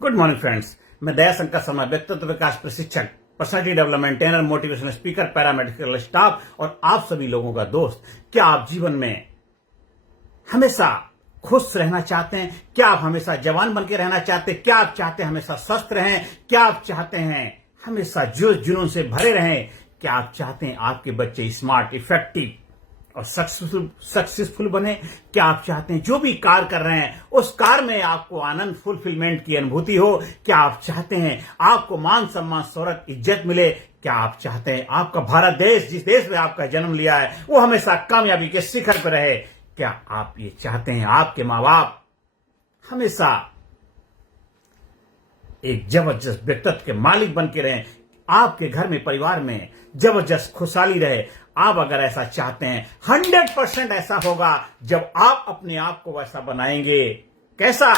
Good morning friends. मैं दयाशंकर शर्मा, व्यक्तित्व विकास प्रशिक्षक, personality development trainer, motivational speaker, paramedical staff और आप सभी लोगों का दोस्त। क्या आप जीवन में हमेशा खुश रहना चाहते हैं? क्या आप हमेशा जवान बन के रहना चाहते हैं? क्या आप चाहते हैं हमेशा स्वस्थ रहें? क्या आप चाहते हैं हमेशा जोश जुनून से भरे रहें? क्या आप चाहते हैं आपके बच्चे स्मार्ट, इफेक्टिव और सक्सेसफुल बने? क्या आप चाहते हैं जो भी कार्य कर रहे हैं उस कार्य में आपको आनंद, फुलफिलमेंट की अनुभूति हो? क्या आप चाहते हैं आपको मान सम्मान, शोहरत, इज्जत मिले? क्या आप चाहते हैं आपका भारत देश, जिस देश में आपका जन्म लिया है, वो हमेशा कामयाबी के शिखर पर रहे? क्या आप ये चाहते हैं आपके माँ बाप हमेशा एक जबरदस्त व्यक्तित्व के मालिक बन के रहें, आपके घर में, परिवार में जबरदस्त खुशहाली रहे? आप अगर ऐसा चाहते हैं 100% ऐसा होगा जब आप अपने आप को वैसा बनाएंगे। कैसा?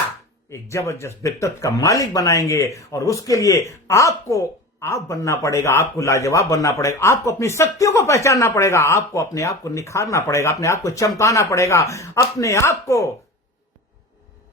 एक जबरदस्त व्यक्तित्व का मालिक बनाएंगे। और उसके लिए आपको आप बनना पड़ेगा, आपको लाजवाब बनना पड़ेगा, आपको अपनी शक्तियों को पहचानना पड़ेगा, आपको अपने आप को निखारना पड़ेगा, अपने आप को चमकाना पड़ेगा, अपने आप को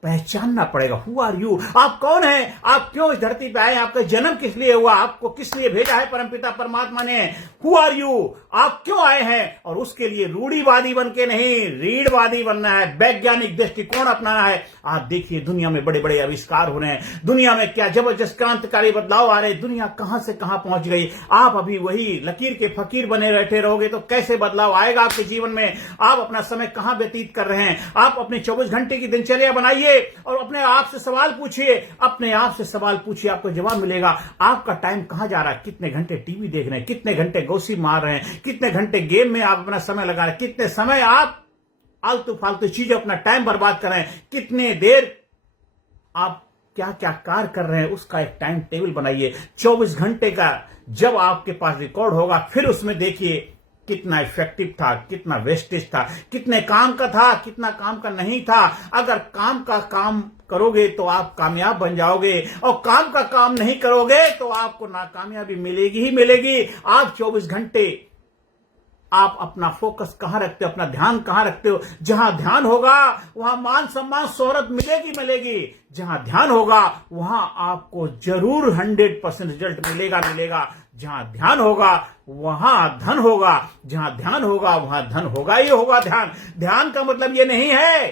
पहचानना पड़ेगा। Who are you? आप कौन हैं? आप क्यों इस धरती पे आए? आपका जन्म किस लिए हुआ? आपको किस लिए भेजा है परमपिता परमात्मा ने? Who are you? आप क्यों आए हैं? और उसके लिए रूढ़िवादी बन के नहीं, रीढ़वादी बनना है, वैज्ञानिक दृष्टिकोण अपनाना है। आप देखिए दुनिया में बड़े बड़े आविष्कार हो रहे हैं, दुनिया में क्या जबरदस्त क्रांतिकारी बदलाव आ रहे हैं, दुनिया कहां से कहां पहुंच गई। आप अभी वही लकीर के फकीर बने बैठे रहोगे तो कैसे बदलाव आएगा आपके जीवन में? आप अपना समय कहां व्यतीत कर रहे हैं? आप अपने 24 घंटे की दिनचर्या बनाइए और अपने आप से सवाल पूछिए। अपने आप से सवाल पूछिए, आपको जवाब मिलेगा। आपका टाइम कहां जा रहा है? कितने घंटे टीवी देख रहे हैं? कितने घंटे गॉसिप मार रहे हैं? कितने घंटे गेम में आप अपना समय लगा रहे हैं? कितने समय आप आलतू फालतू चीजें अपना टाइम बर्बाद कर रहे हैं? कितने देर आप क्या क्या कार्य कर रहे हैं? उसका एक टाइम टेबल बनाइए 24 घंटे का। जब आपके पास रिकॉर्ड होगा फिर उसमें देखिए कितना इफेक्टिव था, कितना वेस्टेज था, कितने काम का था, कितना काम का नहीं था। अगर काम का काम करोगे तो आप कामयाब बन जाओगे, और काम का काम नहीं करोगे तो आपको नाकामयाबी मिलेगी ही मिलेगी। आप 24 घंटे आप अपना फोकस कहां रखते हो, अपना ध्यान कहां रखते हो? जहां ध्यान होगा वहां मान सम्मान, शोहरत मिलेगी मिलेगी। जहां ध्यान होगा वहां आपको जरूर 100% रिजल्ट मिलेगा। जहां ध्यान होगा वहां धन होगा, जहां ध्यान होगा वहां धन होगा ही होगा। ध्यान का मतलब ये नहीं है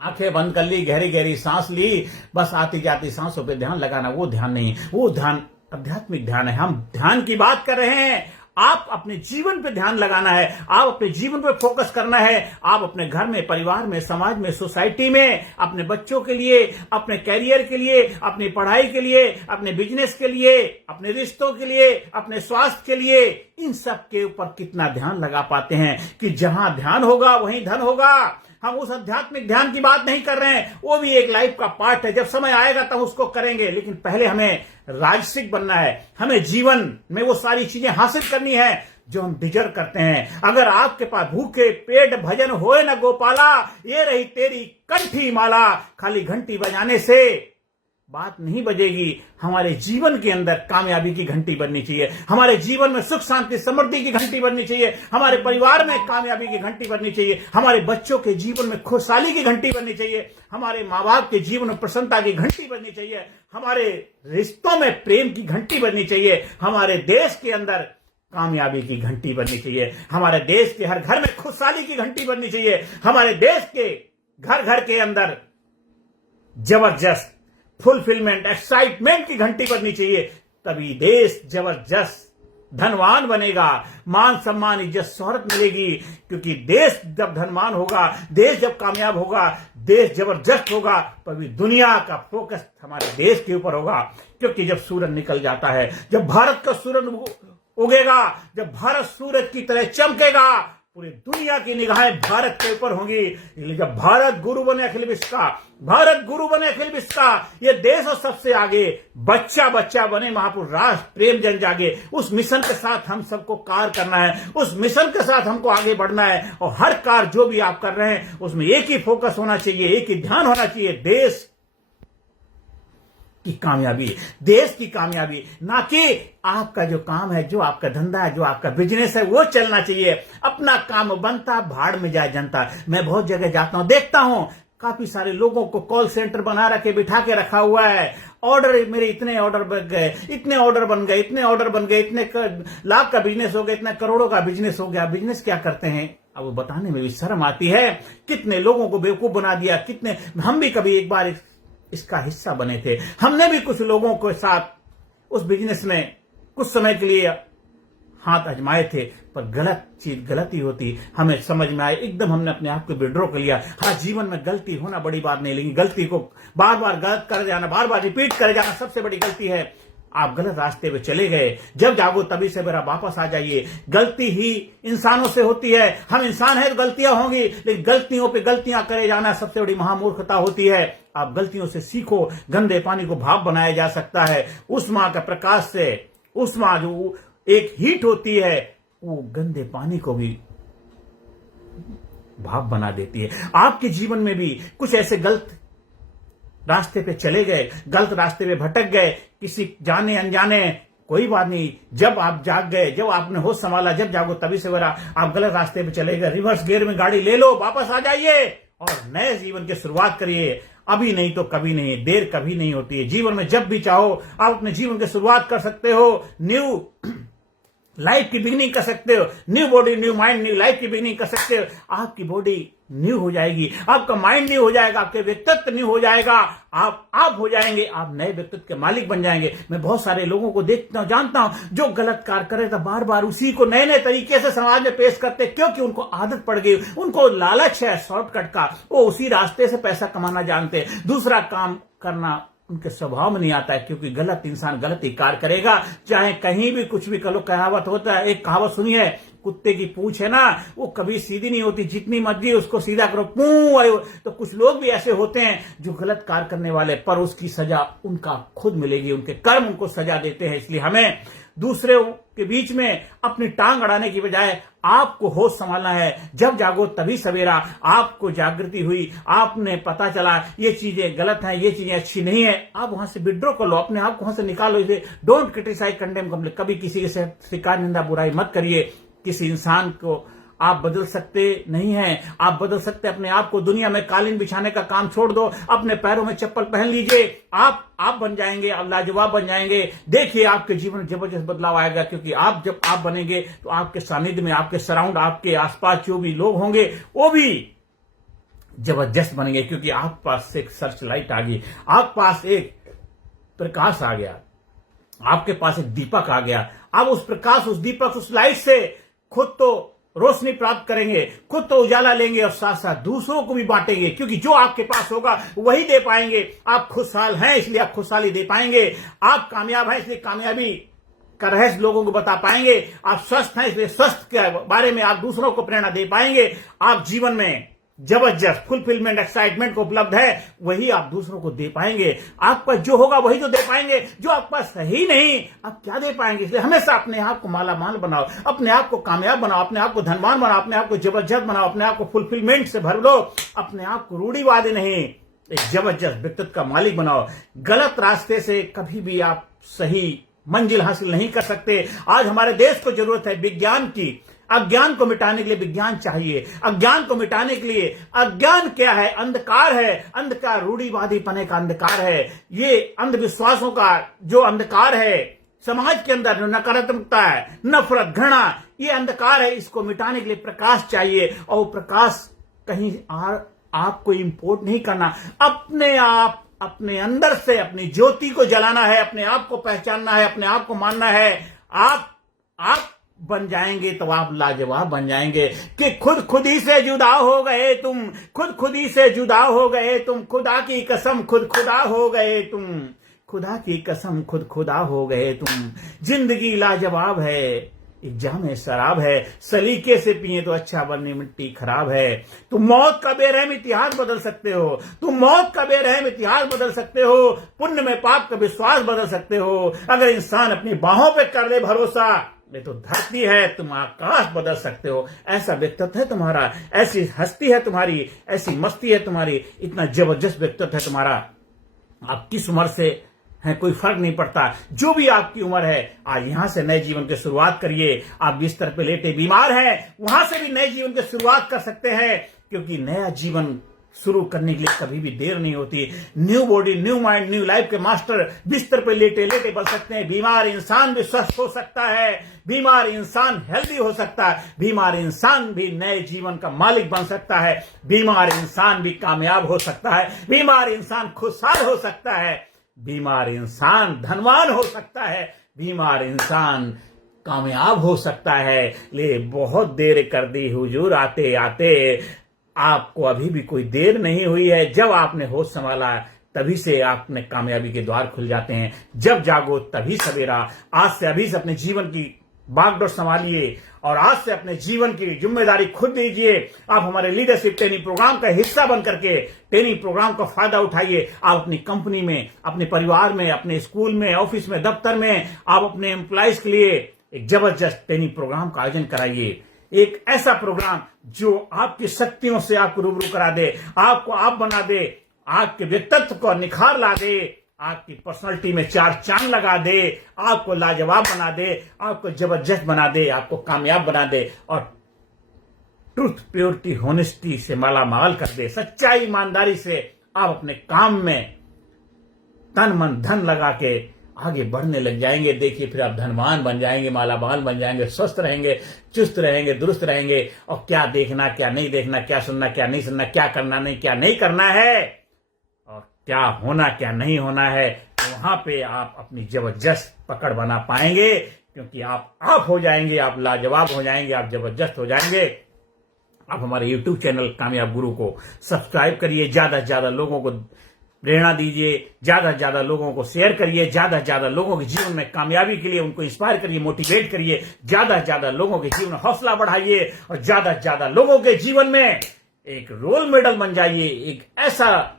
आंखें बंद कर ली, गहरी गहरी सांस ली, बस आती जाती सांसों पे ध्यान लगाना, वो ध्यान नहीं। वो ध्यान आध्यात्मिक ध्यान है। हम ध्यान की बात कर रहे हैं। आप अपने जीवन पे ध्यान लगाना है, आप अपने जीवन पे फोकस करना है। आप अपने घर में, परिवार में, समाज में, सोसाइटी में, अपने बच्चों के लिए, अपने कैरियर के लिए, अपनी पढ़ाई के लिए, अपने बिजनेस के लिए, अपने रिश्तों के लिए, अपने स्वास्थ्य के लिए, इन सब के ऊपर कितना ध्यान लगा पाते हैं कि जहां ध्यान होगा वहीं धन होगा। हम उस आध्यात्मिक ध्यान की बात नहीं कर रहे हैं, वो भी एक लाइफ का पार्ट है। जब समय आएगा तब उसको करेंगे, लेकिन पहले हमें राजसिक बनना है। हमें जीवन में वो सारी चीजें हासिल करनी है जो हम डिजर्व करते हैं। अगर आपके पास भूखे पेट भजन होए न गोपाला, ये रही तेरी कंठी माला। खाली घंटी बजाने से बात नहीं बजेगी। हमारे जीवन के अंदर कामयाबी की घंटी बननी चाहिए, हमारे जीवन में सुख शांति समृद्धि की घंटी बननी चाहिए, हमारे परिवार में कामयाबी की घंटी बननी चाहिए, हमारे बच्चों के जीवन में खुशहाली की घंटी बननी चाहिए, हमारे माँ बाप के जीवन में प्रसन्नता की घंटी बननी चाहिए, हमारे रिश्तों में प्रेम की घंटी बननी चाहिए, हमारे देश के अंदर कामयाबी की घंटी बननी चाहिए, हमारे देश के हर घर में खुशहाली की घंटी बननी चाहिए, हमारे देश के घर घर के अंदर जबरदस्त फुलफिलमेंट, एक्साइटमेंट की घंटी बननी चाहिए। तभी देश जबरदस्त धनवान बनेगा, मान सम्मान, इज्जत, शोहरत मिलेगी। क्योंकि देश जब धनवान होगा, देश जब कामयाब होगा, देश जबरदस्त होगा, तभी दुनिया का फोकस हमारे देश के ऊपर होगा। क्योंकि जब सूरज निकल जाता है, जब भारत का सूरज उगेगा, जब भारत सूरज की तरह चमकेगा, पूरी दुनिया की निगाहें भारत के ऊपर होंगी। जब भारत गुरु बने अखिल विश्व का, भारत गुरु बने अखिल विश्व का, ये देश और सबसे आगे बच्चा बच्चा बने महापुरुष राष्ट्र प्रेम जन जागे। उस मिशन के साथ हम सबको कार्य करना है, उस मिशन के साथ हमको आगे बढ़ना है। और हर कार्य जो भी आप कर रहे हैं उसमें एक ही फोकस होना चाहिए, एक ही ध्यान होना चाहिए, देश की कामयाबी, देश की कामयाबी, ना कि आपका जो काम है, जो आपका धंधा है, जो आपका बिजनेस है, वो चलना चाहिए। अपना काम बनता भाड़ में जाए जनता। मैं बहुत जगह जाता हूं, देखता हूं काफी सारे लोगों को कॉल सेंटर बना रखे, बिठा के रखा हुआ है। ऑर्डर, मेरे इतने ऑर्डर बन गए, इतने ऑर्डर बन गए, इतने ऑर्डर बन गए, इतने लाख का बिजनेस हो गया, इतने करोड़ों का बिजनेस हो गया। बिजनेस क्या करते हैं अब वो बताने में भी शर्म आती है। कितने लोगों को बेवकूफ बना दिया, कितने, हम भी कभी एक बार इसका हिस्सा बने थे। हमने भी कुछ लोगों के साथ उस बिजनेस में कुछ समय के लिए हाथ आजमाए थे, पर गलत चीज गलती होती हमें समझ में आए, एकदम हमने अपने आप को विड्रॉ कर लिया। हाँ, जीवन में गलती होना बड़ी बात नहीं, लेकिन गलती को बार बार गलत कर जाना, बार बार रिपीट कर जाना सबसे बड़ी गलती है। आप गलत रास्ते पे चले गए, जब जागो तभी से मेरा वापस आ जाइए। गलती ही इंसानों से होती है, हम इंसान हैं तो गलतियां होंगी, लेकिन गलतियों पे गलतियां करे जाना सबसे बड़ी महामूर्खता होती है। आप गलतियों से सीखो, गंदे पानी को भाप बनाया जा सकता है। उष्मा का प्रकाश से, उष्मा जो एक हीट होती है वो गंदे पानी को भी भाप बना देती है। आपके जीवन में भी कुछ ऐसे गलत रास्ते पे चले गए, गलत रास्ते पे भटक गए, किसी जाने अनजाने, कोई बात नहीं, जब आप जाग गए, जब आपने होश संभाला, जब जागो तभी से मेरा आप गलत रास्ते पे चले गए, रिवर्स गियर में गाड़ी ले लो, वापस आ जाइए और नए जीवन की शुरुआत करिए। अभी नहीं तो कभी नहीं, देर कभी नहीं होती है। जीवन में जब भी चाहो आप अपने जीवन की शुरुआत कर सकते हो, न्यू लाइफ की बिगिनिंग कर सकते हो, new body new mind new life की बिगिनिंग कर सकते हो। आपकी बॉडी न्यू हो जाएगी, आपका माइंड न्यू हो जाएगा, आपके व्यक्तित्व न्यू हो जाएगा, आप हो जाएंगे, आप नए व्यक्तित्व के मालिक बन जाएंगे। मैं बहुत सारे लोगों को देखता हूं, जानता हूं, जो गलत कार्य करे तो बार बार उसी को नए नए तरीके से समाज में पेश करते, क्योंकि उनको आदत पड़ गई, उनको लालच है शॉर्टकट का, वो उसी रास्ते से पैसा कमाना जानते, दूसरा काम करना उनके स्वभाव में नहीं आता है, क्योंकि गलत इंसान गलत ही कार्य करेगा, चाहे कहीं भी कुछ भी करो। कहावत होता है, एक कहावत सुनी है, कुत्ते की पूंछ है ना वो कभी सीधी नहीं होती, जितनी मर्जी उसको सीधा करो पूं। तो कुछ लोग भी ऐसे होते हैं जो गलत कार्य करने वाले, पर उसकी सजा उनका खुद मिलेगी, उनके कर्म उनको सजा देते हैं। इसलिए हमें दूसरे के बीच में अपनी टांग अड़ाने की बजाय आपको होश संभालना है। जब जागो तभी सवेरा, आपको जागृति हुई, आपने पता चला ये चीजें गलत हैं, ये चीजें अच्छी नहीं है, आप वहां से विड्रॉ कर लो, अपने आप को वहां से निकालो। इसे डोंट क्रिटिसाइज कंडेम कंप्लेन, कभी किसी से शिकार निंदा बुराई मत करिए। किसी इंसान को आप बदल सकते नहीं हैं, आप बदल सकते अपने आप को। दुनिया में कालीन बिछाने का काम छोड़ दो, अपने पैरों में चप्पल पहन लीजिए, आप बन जाएंगे, आप लाजवाब बन जाएंगे। देखिए आपके जीवन में जबरदस्त बदलाव आएगा, क्योंकि आप जब आप बनेंगे तो आपके सानिध्य में, आपके सराउंड, आपके आसपास जो भी लोग होंगे वो भी जबरदस्त बनेंगे, क्योंकि आप पास एक सर्च लाइट आ गई, आप पास एक प्रकाश आ गया, आपके पास एक दीपक आ गया। अब उस प्रकाश, उस दीपक, उस लाइट से खुद तो रोशनी प्राप्त करेंगे, खुद तो उजाला लेंगे और साथ साथ दूसरों को भी बांटेंगे, क्योंकि जो आपके पास होगा वही दे पाएंगे। आप खुशहाल हैं इसलिए आप खुशहाली दे पाएंगे, आप कामयाब हैं इसलिए कामयाबी का रहस्य लोगों को बता पाएंगे, आप स्वस्थ हैं इसलिए स्वस्थ के बारे में आप दूसरों को प्रेरणा दे पाएंगे। आप जीवन में जबरदस्त फुलफिलमेंट, एक्साइटमेंट को उपलब्ध है, वही आप दूसरों को दे पाएंगे। आपका जो होगा वही तो दे पाएंगे, जो आपके पास सही नहीं आप क्या दे पाएंगे। इसलिए हमेशा अपने आप को मालामाल बनाओ, अपने आप को कामयाब बनाओ, अपने आप को धनवान बनाओ, अपने आप को जबरदस्त बनाओ, अपने आप को फुलफिलमेंट से भर लो, अपने आप को रूढ़िवादी नहीं, एक जबरदस्त व्यक्तित्व का मालिक बनाओ। गलत रास्ते से कभी भी आप सही मंजिल हासिल नहीं कर सकते। आज हमारे देश को जरूरत है विज्ञान की। अज्ञान को मिटाने के लिए विज्ञान चाहिए, अज्ञान को मिटाने के लिए, अज्ञान क्या है? अंधकार है, अंधकार रूढ़िवादी पने का अंधकार है, ये अंधविश्वासों का जो अंधकार है समाज के अंदर, जो नकारात्मकता है, नफरत, घृणा, ये अंधकार है। इसको मिटाने के लिए प्रकाश चाहिए, और प्रकाश कहीं आपको इंपोर्ट नहीं करना, अपने आप अपने अंदर से अपनी ज्योति को जलाना है, अपने आप को पहचानना है, अपने आप को मानना है। आप बन जाएंगे तो आप लाजवाब बन जाएंगे कि खुद ही से जुदा हो गए तुम, खुद ही से जुदा हो गए तुम, खुदा की कसम खुदा हो गए तुम, खुदा की कसम खुदा हो गए तुम। जिंदगी लाजवाब है, एक जाम शराब है, सलीके से पिए तो अच्छा, वरना मिट्टी खराब है। तुम मौत का बेरहम इतिहास बदल सकते हो, तुम मौत का बेरहम इतिहास बदल सकते हो, पुण्य में पाप का विश्वास बदल सकते हो। अगर इंसान अपनी बाहों पे कर ले भरोसा, ये तो धरती है, तुम आकाश बदल सकते हो। ऐसा व्यक्तित्व है तुम्हारा, ऐसी हस्ती है तुम्हारी, ऐसी मस्ती है तुम्हारी, इतना जबरदस्त व्यक्तित्व है तुम्हारा। आप किस उम्र से हैं कोई फर्क नहीं पड़ता, जो भी आपकी उम्र है, आज यहां से नए जीवन की शुरुआत करिए। आप बिस्तर पे लेटे बीमार हैं, वहां से भी नए जीवन की शुरुआत कर सकते हैं, क्योंकि नया जीवन शुरू करने के लिए कभी भी देर नहीं होती। New body, new mind, new life के मास्टर बिस्तर पे लेटे लेटे बन सकते हैं। बीमार इंसान भी स्वस्थ हो सकता है, बीमार इंसान हेल्दी हो सकता है, बीमार इंसान भी नए जीवन का मालिक बन सकता है, बीमार इंसान भी कामयाब हो सकता है, बीमार इंसान खुशहाल हो सकता है, बीमार इंसान धनवान हो सकता है, बीमार इंसान कामयाब हो सकता है। ले बहुत देर कर दी हुजूर आते आते, आपको अभी भी कोई देर नहीं हुई है। जब आपने होश संभाला तभी से आपने कामयाबी के द्वार खुल जाते हैं। जब जागो तभी सवेरा। आज से अभी से अपने जीवन की बागडोर संभालिए और आज से अपने जीवन की जिम्मेदारी खुद लीजिए। आप हमारे लीडरशिप ट्रेनिंग प्रोग्राम का हिस्सा बन करके ट्रेनिंग प्रोग्राम का फायदा उठाइए। आप अपनी कंपनी में, अपने परिवार में, अपने स्कूल में, ऑफिस में, दफ्तर में आप अपने एम्प्लॉइज के लिए एक जबरदस्त ट्रेनिंग प्रोग्राम का आयोजन कराइए। एक ऐसा प्रोग्राम जो आपकी शक्तियों से आपको रूबरू करा दे, आपको आप बना दे, आपके व्यक्तित्व को निखार ला दे, आपकी पर्सनालिटी में चार चांद लगा दे, आपको लाजवाब बना दे, आपको जबरदस्त बना दे, आपको कामयाब बना दे और ट्रूथ, प्योरिटी, होनेस्टी से माला माल कर दे। सच्चाई, ईमानदारी से आप अपने काम में तन मन धन लगा के आगे बढ़ने लग जाएंगे। देखिए फिर आप धनवान बन जाएंगे, मालामाल बन जाएंगे, स्वस्थ रहेंगे, चुस्त रहेंगे, दुरुस्त रहेंगे। और क्या देखना, क्या नहीं देखना, क्या सुनना, क्या नहीं सुनना, क्या करना नहीं, क्या नहीं करना है और क्या होना, क्या नहीं होना है, वहां पे आप अपनी जबरदस्त पकड़ बना पाएंगे। क्योंकि आप हो जाएंगे, आप लाजवाब हो जाएंगे, आप जबरदस्त हो जाएंगे। आप हमारे यूट्यूब चैनल कामयाब गुरु को सब्सक्राइब करिए, ज्यादा से ज्यादा लोगों को प्रेरणा दीजिए, ज्यादा से ज्यादा लोगों को शेयर करिए, ज्यादा से ज्यादा लोगों के जीवन में कामयाबी के लिए उनको इंस्पायर करिए, मोटिवेट करिए, ज्यादा से ज्यादा लोगों के जीवन में हौसला बढ़ाइए और ज्यादा से ज्यादा लोगों के जीवन में एक रोल मॉडल बन जाइए। एक ऐसा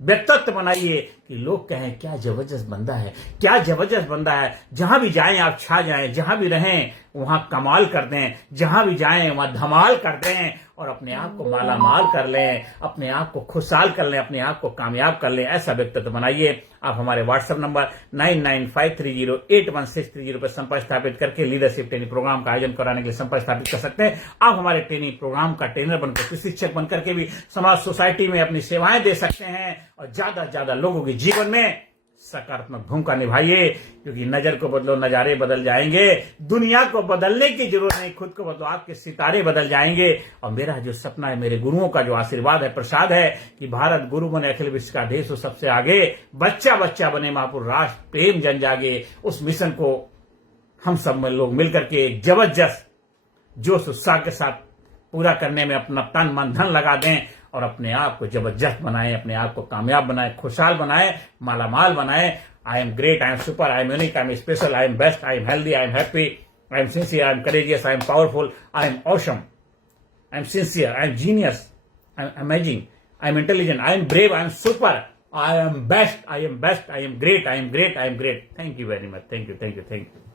व्यक्तित्व बनाइए कि लोग कहें क्या जबरदस्त बंदा है, क्या जबरदस्त बंदा है। जहां भी जाएं आप छा जाएं, जहां भी रहें वहां कमाल कर दें, जहां भी जाएं वहां धमाल कर दें और अपने आप को माला माल कर लें, अपने आप को खुशहाल कर लें, अपने आप को कामयाब कर लें। ऐसा व्यक्तित्व बनाइए। आप हमारे व्हाट्सएप नंबर 9953081630 पर संपर्क स्थापित करके लीडरशिप ट्रेनिंग प्रोग्राम का आयोजन कराने के लिए संपर्क स्थापित कर सकते हैं। आप हमारे ट्रेनिंग प्रोग्राम का ट्रेनर बनकर, शिक्षक बनकर के भी समाज सोसाइटी में अपनी सेवाएं दे सकते हैं और ज्यादा से ज्यादा लोगों के जीवन में सकारात्मक भूमिका निभाइए। क्योंकि नजर को बदलो, नजारे बदल जाएंगे। दुनिया को बदलने की जरूरत नहीं, खुद को बदलो, आपके सितारे बदल जाएंगे। और मेरा जो सपना है, मेरे गुरुओं का जो आशीर्वाद है, प्रसाद है कि भारत गुरु बने, अखिल विश्व का देश हो सबसे आगे, बच्चा बच्चा बने महापुरुष, राष्ट्र प्रेम जन जागे। उस मिशन को हम सब लोग मिलकर के जबरदस्त जोश उत्साह के साथ पूरा करने में अपना तन मन धन लगा दें और अपने आप को जबरदस्त बनाएं, अपने आप को कामयाब बनाएं, खुशहाल बनाएं, मालामाल बनाएं। I am great, I am super, I am unique, I am special, I am best, I am healthy, I am happy, I am sincere, I am courageous, I am powerful, I am awesome, I am sincere, I am genius, I am amazing, I am intelligent, I am brave, I am super, I am best, I am best, I am great, I am great, I am great. Thank you very much, thank you, thank you, thank you.